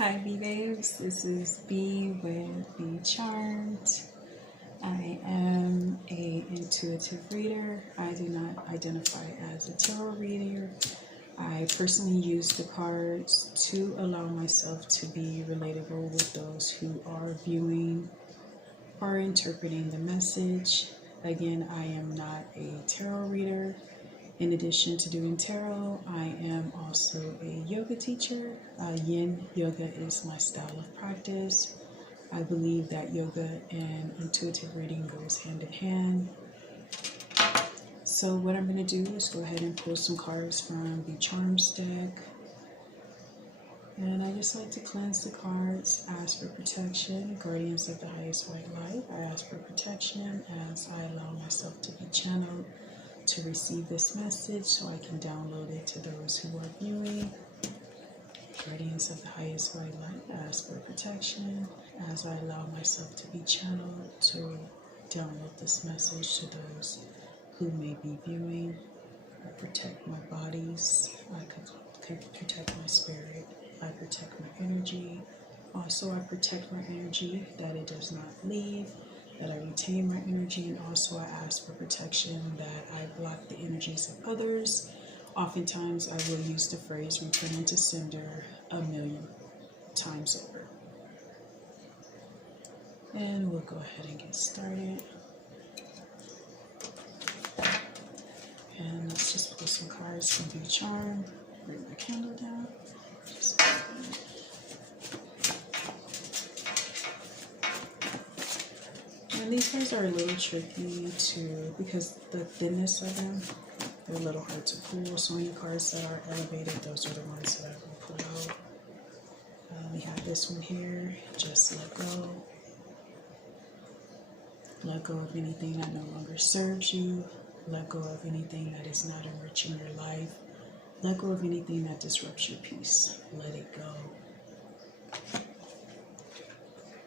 Hi, B babes. This is B with Be Charmed. I am a intuitive reader. I do not identify as a tarot reader. I personally use the cards to allow myself to be relatable with those who are viewing or interpreting the message. Again, I am not a tarot reader. In addition to doing tarot, I am also a yoga teacher. Yin yoga is my style of practice. I believe that yoga and intuitive reading goes hand in hand. So what I'm going to do is go ahead and pull some cards from the Charms deck. And I just like to cleanse the cards, ask for protection. Guardians of the highest white light, I ask for protection as I allow myself to be channeled to receive this message so I can download it to those who are viewing. Guardians of the highest white light, I ask for protection as I allow myself to be channeled to download this message to those who may be viewing. I protect my bodies, I could protect my spirit, I protect my energy. Also, I protect my energy that it does not leave, that I retain my energy, and also I ask for protection that I block the energies of others. Oftentimes I will use the phrase return into sender 1,000,000 times over. And we'll go ahead and get started. And let's just pull some cards from Be Charmed. Bring my candle down. And these cards are a little tricky because the thinness of them, they're a little hard to pull. So any cards that are elevated, those are the ones that I will pull out. We have this one here, just let go. Let go of anything that no longer serves you. Let go of anything that is not enriching your life. Let go of anything that disrupts your peace. Let it go.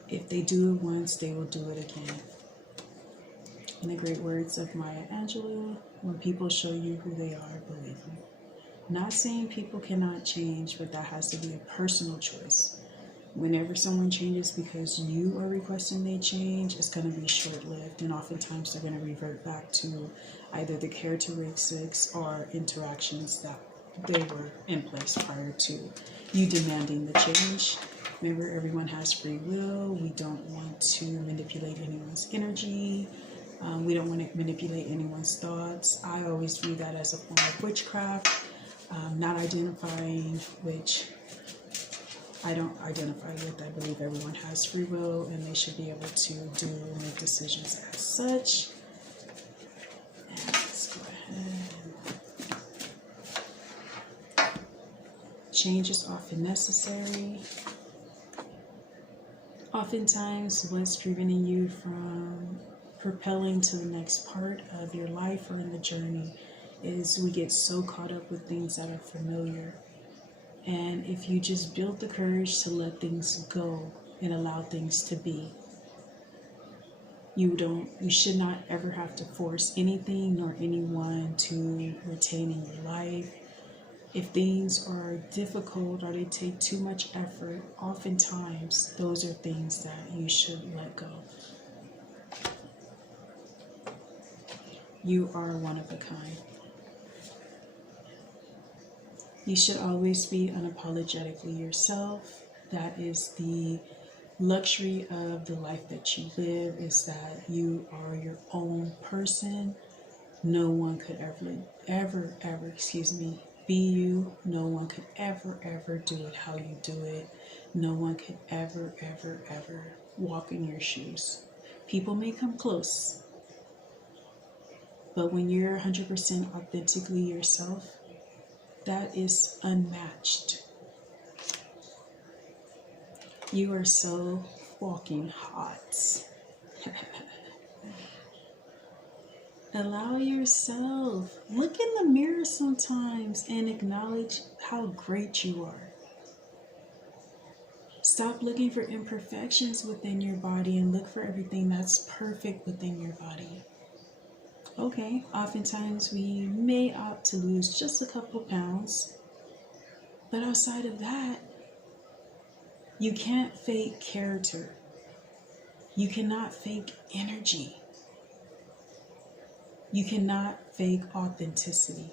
If they do it once, they will do it again. In the great words of Maya Angelou, when people show you who they are, believe them. Not saying people cannot change, but that has to be a personal choice. Whenever someone changes because you are requesting they change, it's going to be short-lived, and oftentimes they're going to revert back to either the characteristics or interactions that they were in place prior to you demanding the change. Remember, everyone has free will. We don't want to manipulate anyone's energy. We don't want to manipulate anyone's thoughts. I always view that as a form of witchcraft, not identifying which I don't identify with. I believe everyone has free will and they should be able to do and make decisions as such. And let's go ahead. Change is often necessary. Oftentimes, what's preventing you from propelling to the next part of your life or in the journey is we get so caught up with things that are familiar. And if you just build the courage to let things go and allow things to be, you should not ever have to force anything nor anyone to retain in your life. If things are difficult or they take too much effort, oftentimes those are things that you should let go. You are one of a kind. You should always be unapologetically yourself. That is the luxury of the life that you live, is that you are your own person. No one could ever, be you. No one could ever do it how you do it. No one could ever walk in your shoes. People may come close, but when you're 100% authentically yourself, that is unmatched. You are so walking hot. Allow yourself. Look in the mirror sometimes and acknowledge how great you are. Stop looking for imperfections within your body and look for everything that's perfect within your body. Okay, oftentimes we may opt to lose just a couple pounds, but outside of that, You can't fake character. You cannot fake energy. You cannot fake authenticity.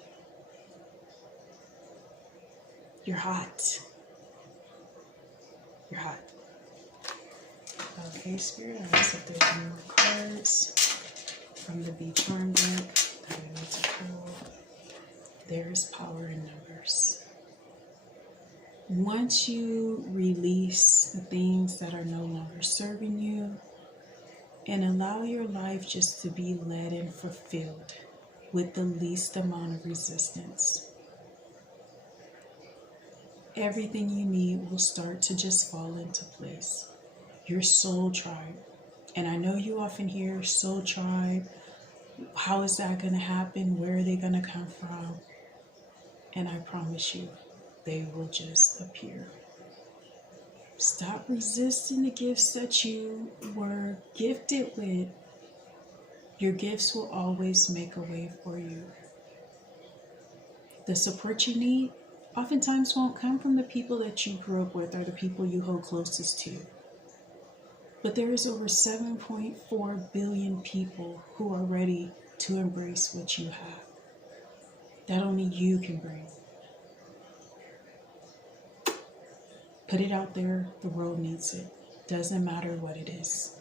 You're hot. You're hot. Okay, Spirit, I ask if there's any more cards from the Be Charmed deck that I need to pull. There is power in numbers. Once you release the things that are no longer serving you and allow your life just to be led and fulfilled with the least amount of resistance, everything you need will start to just fall into place. Your soul tribe. And I know you often hear soul tribe. How is that going to happen? Where are they going to come from? And I promise you, they will just appear. Stop resisting the gifts that you were gifted with. Your gifts will always make a way for you. The support you need oftentimes won't come from the people that you grew up with or the people you hold closest to. But there is over 7.4 billion people who are ready to embrace what you have, that only you can bring. Put it out there. The world needs it. Doesn't matter what it is.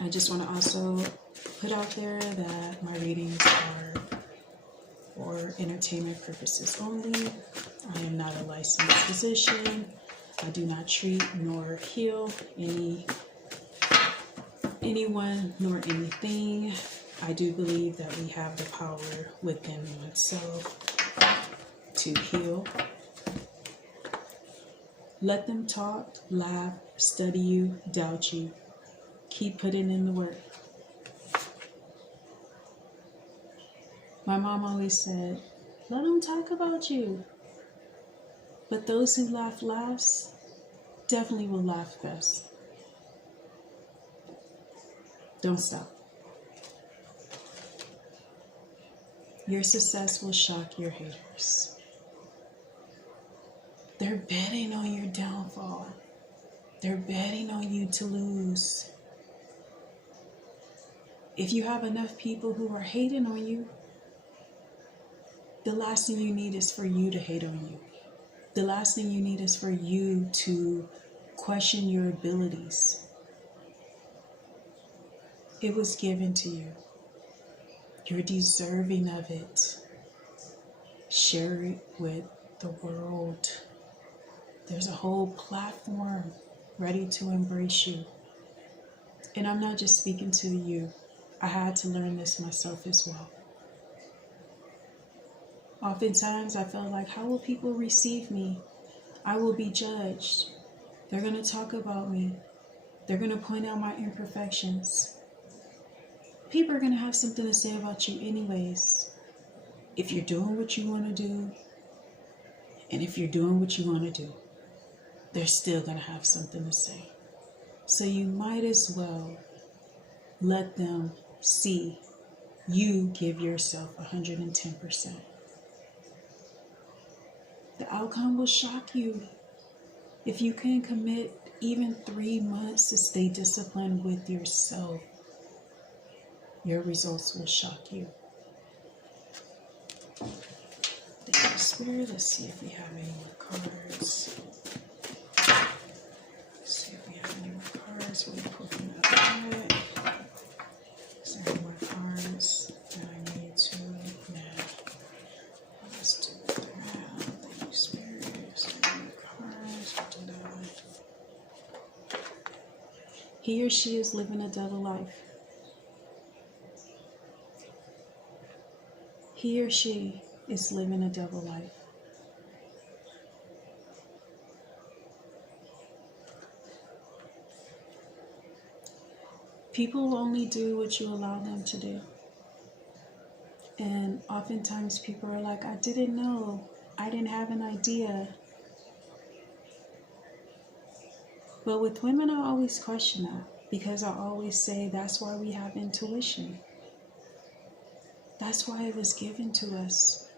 I just want to also put out there that my readings are for entertainment purposes only. I am not a licensed physician. I do not treat nor heal anyone nor anything. I do believe that we have the power within oneself to heal. Let them talk, laugh, study you, doubt you. Keep putting in the work. My mom always said, let them talk about you. But those who laugh last definitely will laugh best. Don't stop. Your success will shock your haters. They're betting on your downfall. They're betting on you to lose. If you have enough people who are hating on you, the last thing you need is for you to hate on you. The last thing you need is for you to question your abilities. It was given to you. You're deserving of it. Share it with the world. There's a whole platform ready to embrace you. And I'm not just speaking to you. I had to learn this myself as well. Oftentimes I felt like, how will people receive me? I will be judged. They're going to talk about me. They're going to point out my imperfections. People are going to have something to say about you anyways. If you're doing what you want to do, and if you're doing what you want to do, they're still going to have something to say. So you might as well let them see you give yourself 110%. The outcome will shock you. If you can commit even 3 months to stay disciplined with yourself, your results will shock you. Thank you, Spirit. Let's see if we have any more cards. Let's see if we have any more cards. We'll pull from the other deck. Is there any more cards that I need to now? Let's do it around. Thank you, Spirit. Is there any more cards? What did I? He or she is living a double life. He or she is living a double life. People only do what you allow them to do. And oftentimes people are like, I didn't know. I didn't have an idea. But with women, I always question that, because I always say that's why we have intuition. That's why it was given to us.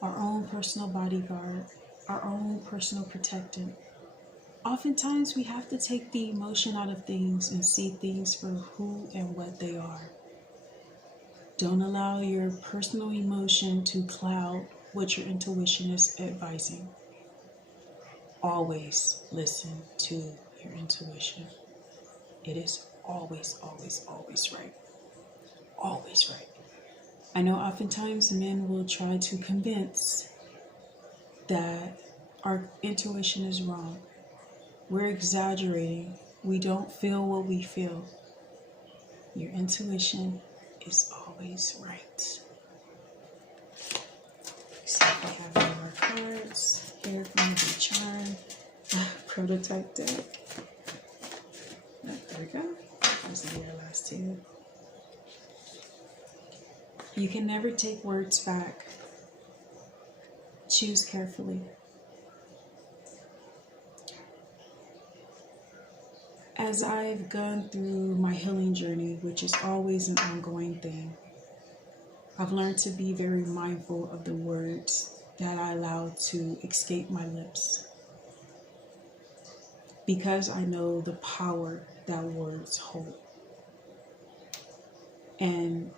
Our own personal bodyguard, our own personal protectant. Oftentimes, we have to take the emotion out of things and see things for who and what they are. Don't allow your personal emotion to cloud what your intuition is advising. Always listen to your intuition. It is always, always, always right. Always right. I know oftentimes men will try to convince that our intuition is wrong. We're exaggerating. We don't feel what we feel. Your intuition is always right. See if I have any more cards here from the charm prototype deck. Oh, there we go. Those are your last two. You can never take words back. Choose carefully. As I've gone through my healing journey, which is always an ongoing thing, I've learned to be very mindful of the words that I allow to escape my lips, because I know the power that words hold. And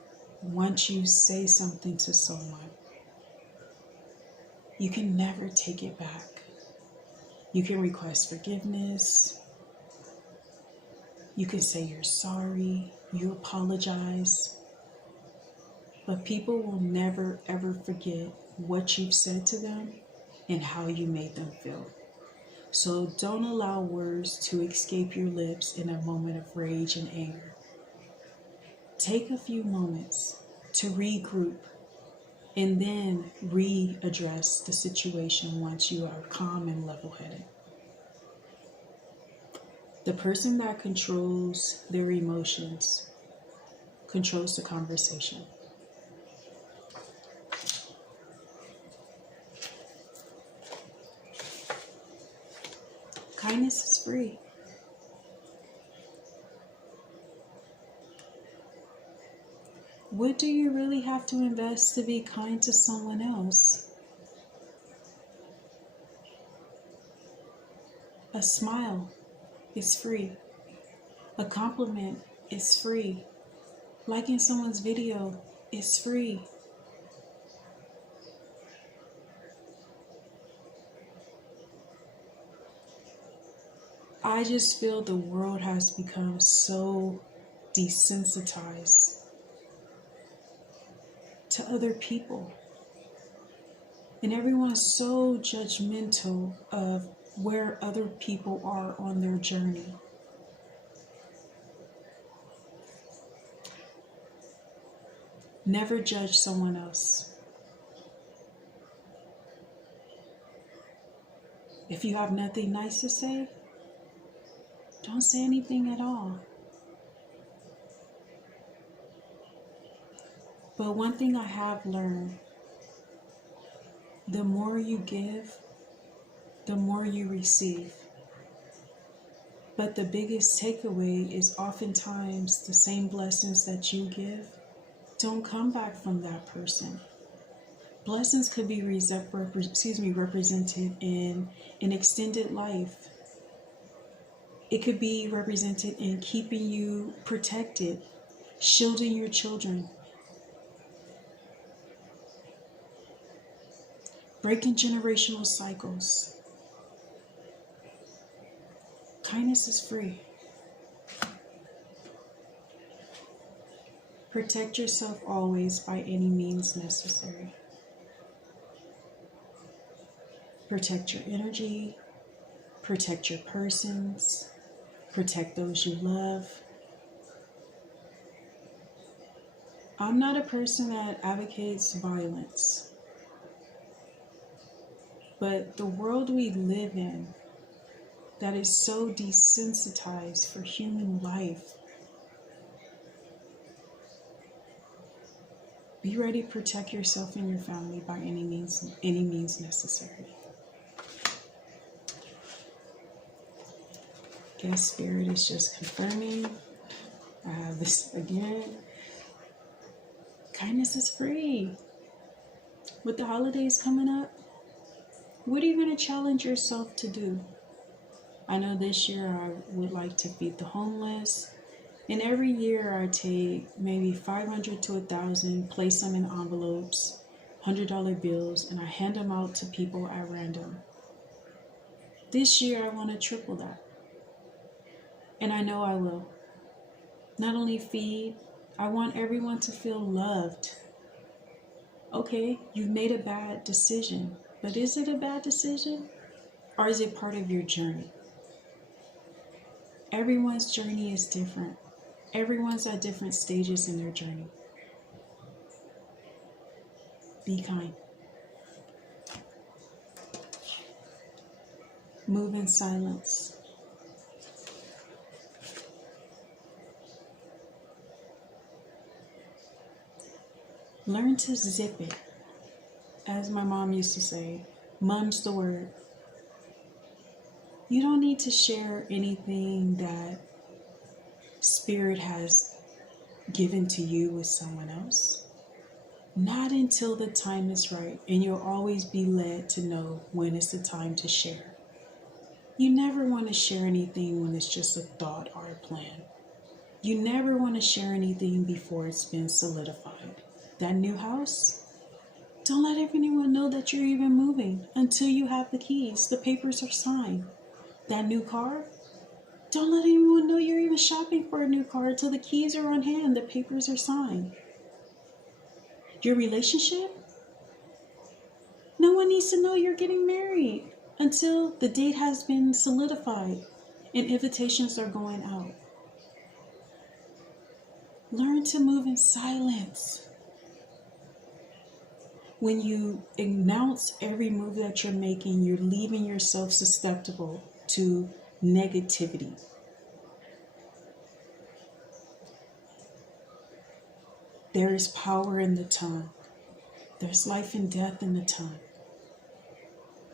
once you say something to someone, you can never take it back. You can request forgiveness. You can say you're sorry, you apologize. But people will never, ever forget what you've said to them and how you made them feel. So don't allow words to escape your lips in a moment of rage and anger. Take a few moments to regroup and then readdress the situation once you are calm and level-headed. The person that controls their emotions controls the conversation. Kindness is free. What do you really have to invest to be kind to someone else? A smile is free. A compliment is free. Liking someone's video is free. I just feel the world has become so desensitized to other people. And everyone's so judgmental of where other people are on their journey. Never judge someone else. If you have nothing nice to say, don't say anything at all. But one thing I have learned, the more you give, the more you receive. But the biggest takeaway is oftentimes the same blessings that you give don't come back from that person. Blessings could be represented in an extended life. It could be represented in keeping you protected, shielding your children, breaking generational cycles. Kindness is free. Protect yourself always by any means necessary. Protect your energy, protect your persons, protect those you love. I'm not a person that advocates violence. But the world we live in that is so desensitized for human life, be ready to protect yourself and your family by any means necessary. Guess Spirit is just confirming this again. Kindness is free. With the holidays coming up, What are you going to challenge yourself to do? I know this year I would like to feed the homeless. And every year I take maybe 500 to 1,000, place them in envelopes, $100 bills, and I hand them out to people at random. This year I want to triple that. And I know I will. Not only feed, I want everyone to feel loved. Okay, you've made a bad decision, but is it a bad decision? Or is it part of your journey? Everyone's journey is different. Everyone's at different stages in their journey. Be kind. Move in silence. Learn to zip it. As my mom used to say, mum's the word. You don't need to share anything that Spirit has given to you with someone else. Not until the time is right, and you'll always be led to know when it's the time to share. You never want to share anything when it's just a thought or a plan. You never want to share anything before it's been solidified. That new house, don't let everyone know that you're even moving until you have the keys, the papers are signed. That new car, don't let anyone know you're even shopping for a new car until the keys are on hand, the papers are signed. Your relationship, no one needs to know you're getting married until the date has been solidified and invitations are going out. Learn to move in silence. When you announce every move that you're making, you're leaving yourself susceptible to negativity. There is power in the tongue. There's life and death in the tongue.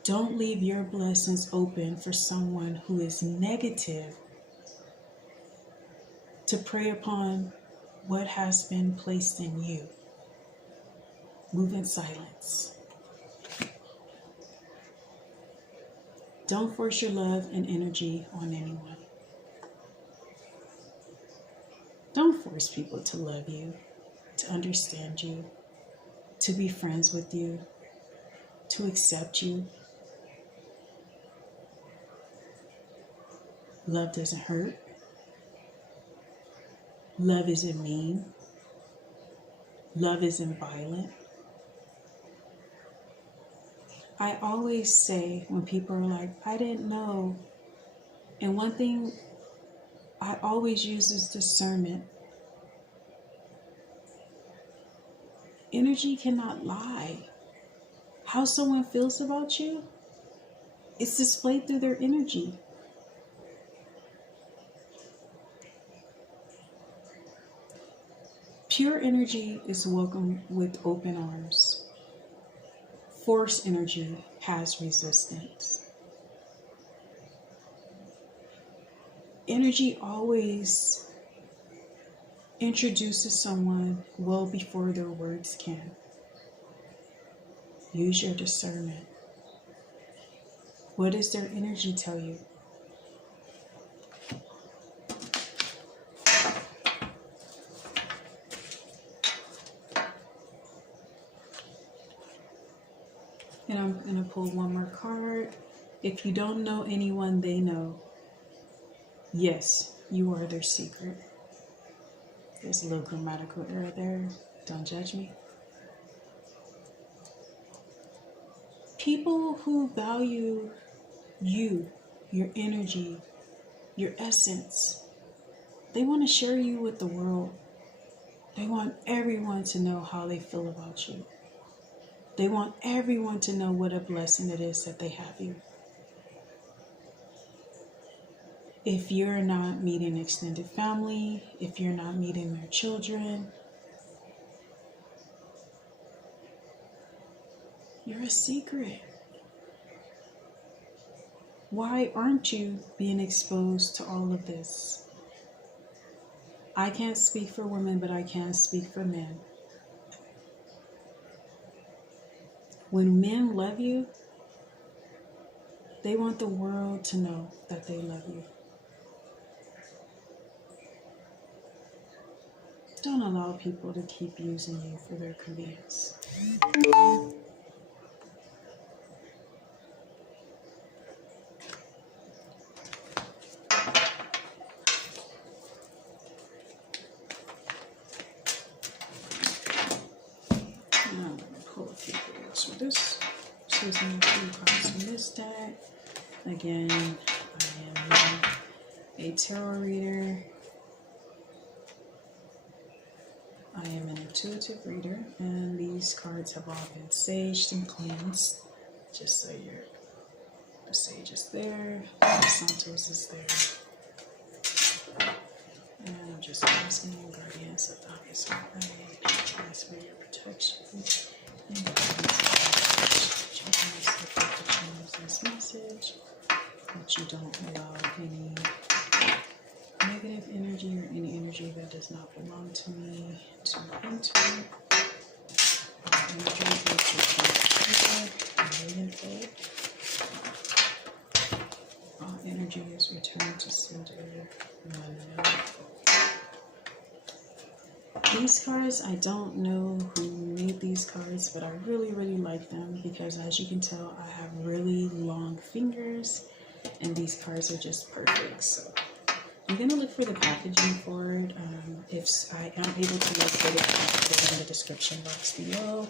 Don't leave your blessings open for someone who is negative to prey upon what has been placed in you. Move in silence. Don't force your love and energy on anyone. Don't force people to love you, to understand you, to be friends with you, to accept you. Love doesn't hurt. Love isn't mean. Love isn't violent. I always say when people are like, I didn't know. And one thing I always use is discernment. Energy cannot lie. How someone feels about you, it's displayed through their energy. Pure energy is welcomed with open arms. Force energy has resistance. Energy always introduces someone well before their words can. Use your discernment. What does their energy tell you? And I'm going to pull one more card. If you don't know anyone they know, yes, you are their secret. There's a little grammatical error there. Don't judge me. People who value you, your energy, your essence, they want to share you with the world. They want everyone to know how they feel about you. They want everyone to know what a blessing it is that they have you. If you're not meeting extended family, if you're not meeting their children, you're a secret. Why aren't you being exposed to all of this? I can't speak for women, but I can speak for men. When men love you, They want the world to know that they love you. Don't allow people to keep using you for their convenience. Now I'm going to pull a few cards from this. Choosing a few cards from this deck. Again, I am a tarot reader. I am an intuitive reader, and these cards have all been saged and cleansed. Just so you're, the sage is there, the Santos is there. And I'm just asking guardians of the highest light, ask for your protection. And checking myself out to change this message, that you don't allow any negative energy or any energy that does not belong to me to enter. Energy is returned to sender. These cards, I don't know who made these cards, but I really, really like them because, as you can tell, I have really long fingers, and these cards are just perfect. So I'm going to look for the packaging for it. If I am able to locate it, I'll put it in the description box below.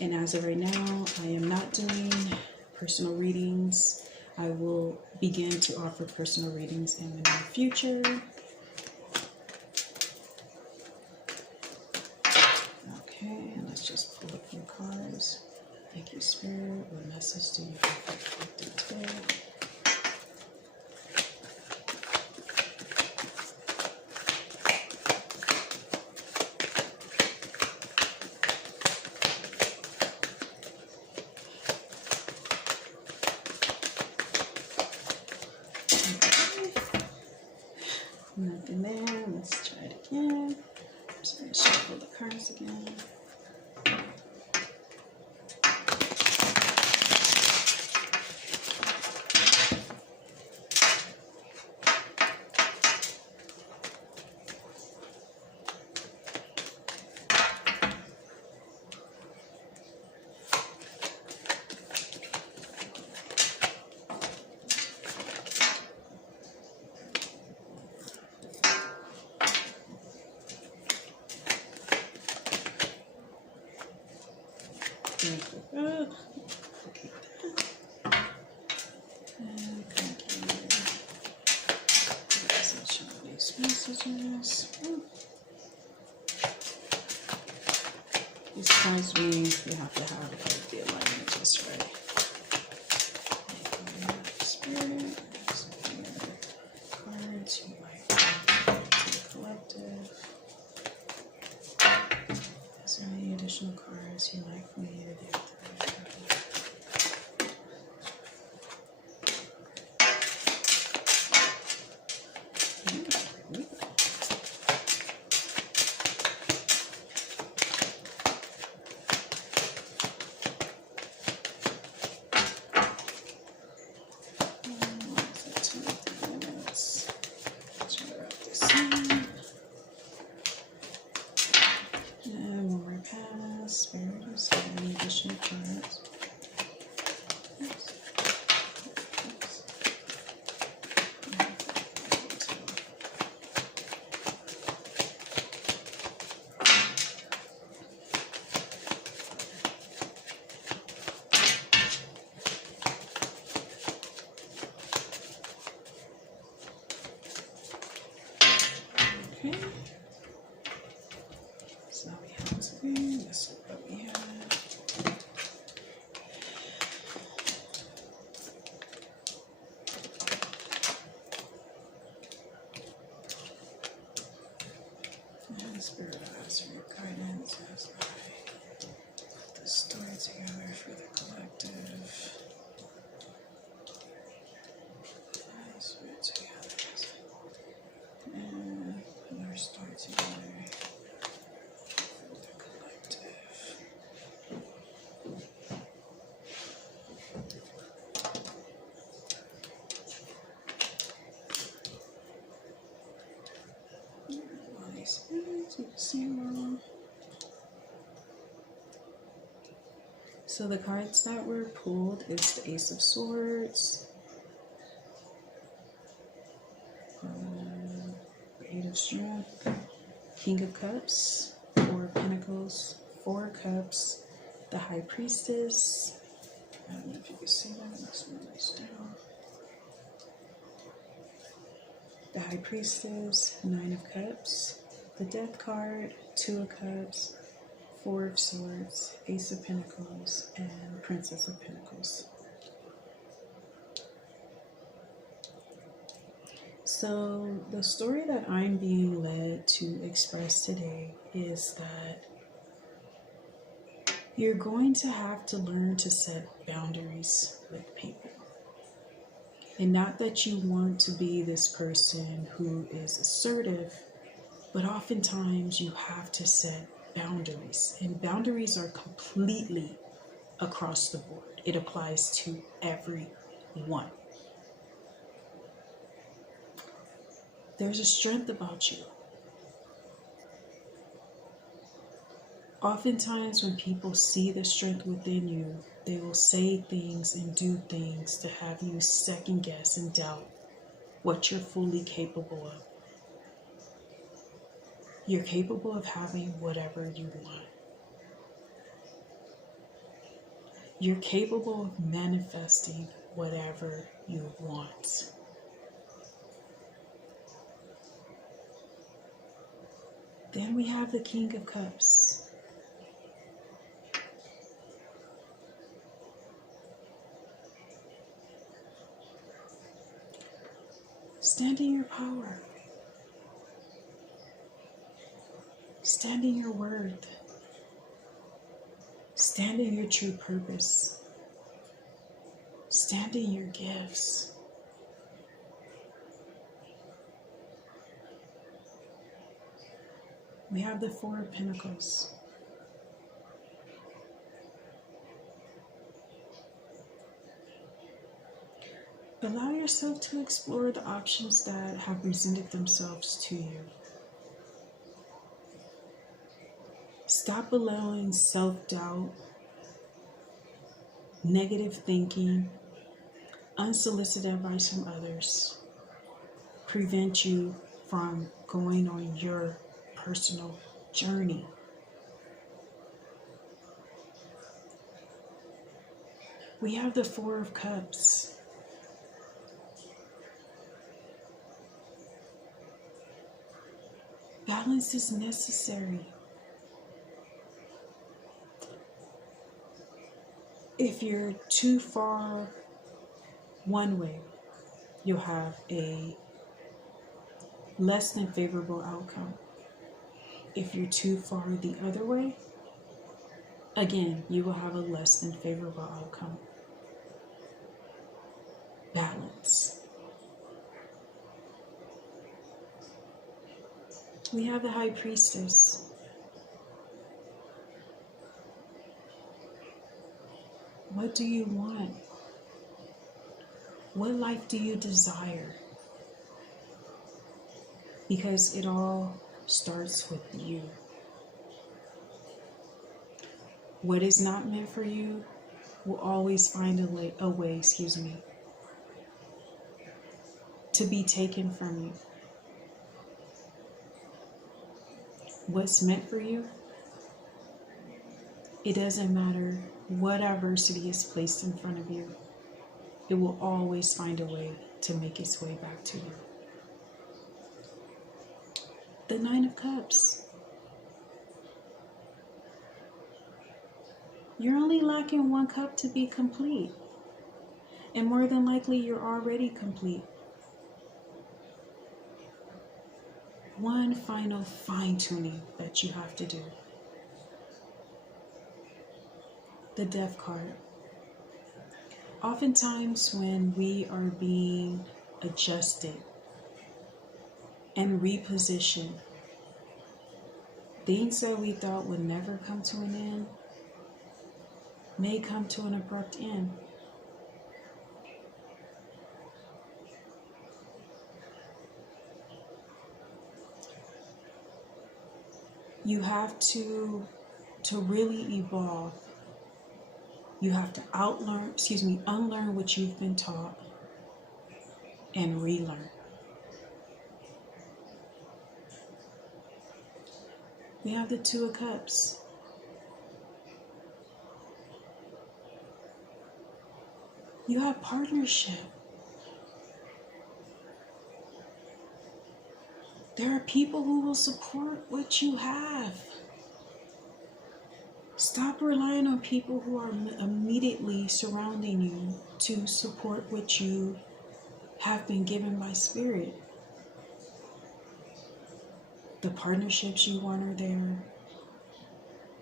And as of right now, I am not doing personal readings. I will begin to offer personal readings in the near future. Okay, and let's just pull up your cards. Thank you, Spirit. What message do you have for today? Nothing there. Let's try it again. I'm just going to shuffle the cards again. And thank you. Some of these messages. These cards mean you have to have the alignment just right. Spirit, cards you might want to the collective. Is there any additional cards you'd like for me to do? So the cards that were pulled is the Ace of Swords, Eight of Strength, King of Cups, Four of Pentacles, Four of Cups, the High Priestess. I don't know if you can see that. Let's move this down. The High Priestess, Nine of Cups, the Death card, Two of Cups, Four of Swords, Ace of Pentacles, and Princess of Pentacles. So the story that I'm being led to express today is that you're going to have to learn to set boundaries with people. And not that you want to be this person who is assertive, but oftentimes you have to set boundaries. And boundaries are completely across the board. It applies to everyone. There's a strength about you. Oftentimes when people see the strength within you, they will say things and do things to have you second guess and doubt what you're fully capable of. You're capable of having whatever you want. You're capable of manifesting whatever you want. Then we have the King of Cups. Stand in your power. Stand in your worth. Stand in your true purpose. Stand in your gifts. We have the Four of Pentacles. Allow yourself to explore the options that have presented themselves to you. Stop allowing self-doubt, negative thinking, unsolicited advice from others prevent you from going on your personal journey. We have the Four of Cups. Balance is necessary. If you're too far one way, you'll have a less than favorable outcome. If you're too far the other way, again, you will have a less than favorable outcome. Balance. We have the High Priestess. What do you want? What life do you desire? Because it all starts with you. What is not meant for you will always find a way, to be taken from you. What's meant for you, it doesn't matter what adversity is placed in front of you. It will always find a way to make its way back to you. The Nine of Cups. You're only lacking one cup to be complete. And more than likely, you're already complete. One final fine-tuning that you have to do. The Death card. Oftentimes when we are being adjusted and repositioned, things that we thought would never come to an end may come to an abrupt end. You have to really evolve You have to unlearn what you've been taught and relearn. We have the Two of Cups. You have partnership. There are people who will support what you have. Stop relying on people who are immediately surrounding you to support what you have been given by Spirit. The partnerships you want are there.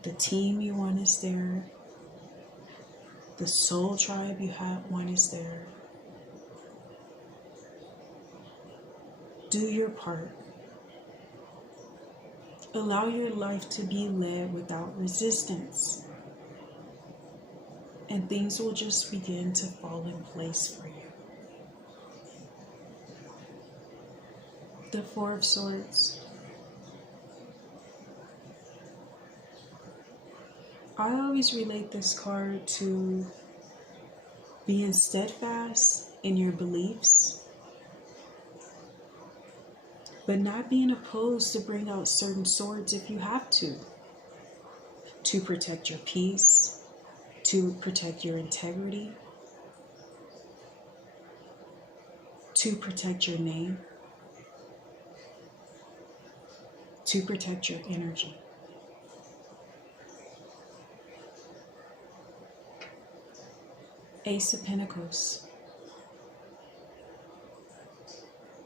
The team you want is there. The soul tribe you want is there. Do your part. Allow your life to be led without resistance. And things will just begin to fall in place for you. The Four of Swords. I always relate this card to being steadfast in your beliefs, but not being opposed to bring out certain swords if you have to protect your peace, to protect your integrity, to protect your name, to protect your energy. Ace of Pentacles.